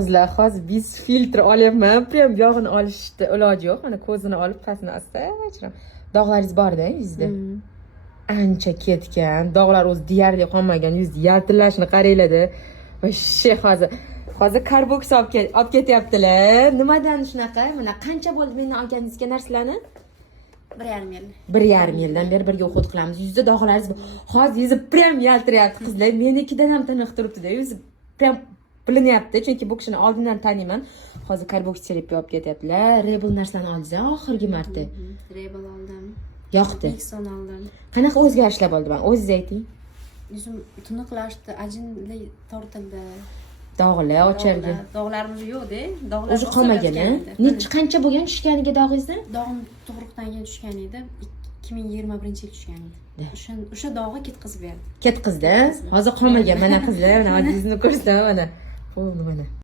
qizlar, hozir biz filtr olyapman. Prям yog'ini olishni iloji yo'q. Mana ko'zini olib, pastini asta-chiram. Dog'laringiz bor-da yuzda. Ancha ketgan. Dog'lar o'zi deyarli qolmagan. Yuz yaltillashini qaranglar-da. Voshshe hozir karboks olib ketyaptilar. Nimadan shunaqa? Mana qancha bo'ldi mendan olganingizga narsalarni? 1,5 yil. 1,5 yildan beri birga o'qit qilamiz. Yuzda dog'laringiz bor. Hozir yuzi prям yaltiryapti qizlar. Menikidan ham tiniq turibdi-da. Yuzi prям bilinyapti, chunki bu kishini oldindan taniyman. Hozir karboks terapiya olib ketyaptilar. Rebel narsalarni oldingiz oxirgi marta. Rebel oldim. Yoqdi. Nixon oldim. Qanaqa o'zgarishlar bo'ldi? Men o'zingiz ayting. Yuzim tiniqlashdi, ajinli tortildi. Dog'lar ochildi. Dog'larimiz yo'q-da. Dog'lar O'zi qolmagan-a? Qancha bo'lgan tushganiga dog'ingizda? Dog'im tug'ruqdan keyin tushgan edi. 2021-yil tushgan edi. O'sha dog'i ketkazib berdi. Ketqizda. Hozir qolmagan mana qizlar, mana ojizni ko'rsataman mana. Bo'ldi mana.